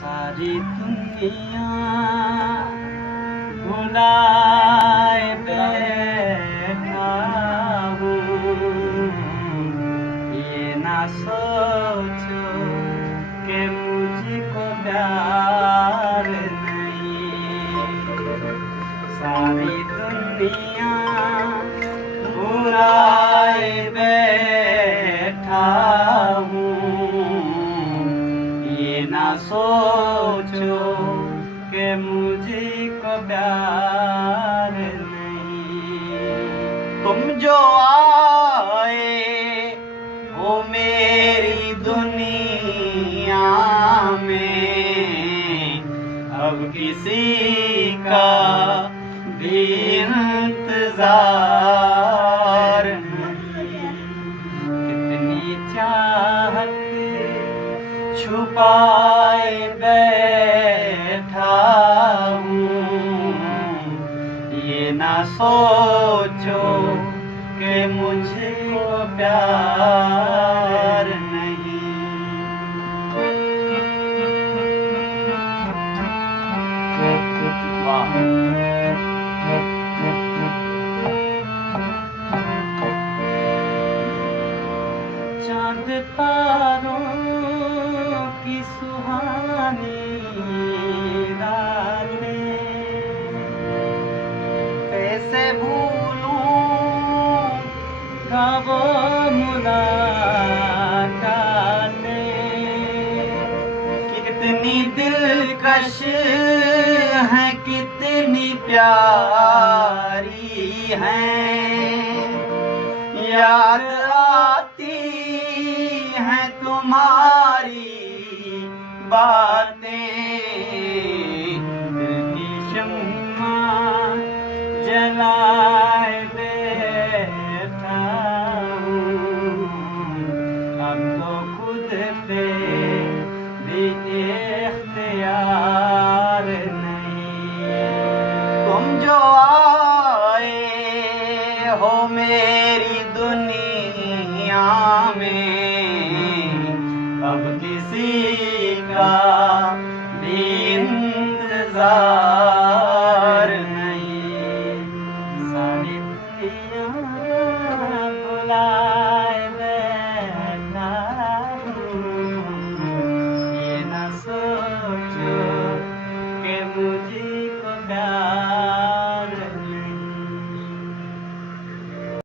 सारी दुनिया भुलाए बैठा हूँ। ये ना सोचो कि मुझको प्यार नहीं। सारी दुनिया भुलाए बैठा हूँ। ये ना सोचो कि मुझको प्यार नहीं। तुम जो आए हो मेरी दुनिया में, अब किसी का भी इंतजार नहीं। कितनी चाहत छुपाए बैठा हूँ। ये ना सोचो कि मुझको प्यार नहीं। वाह। चाँद तारों की सुहानी रातें कैसे भूलूं वो मुलाकातें। कितनी दिलकश है, कितनी प्यारी हैं। याद आती हैं तुम्हारी बातें। दिल की शम्मा जलाए बैठा हूँ। अब तो खुद पे भी इख्तियार नहीं। तुम जो आए हो मेरी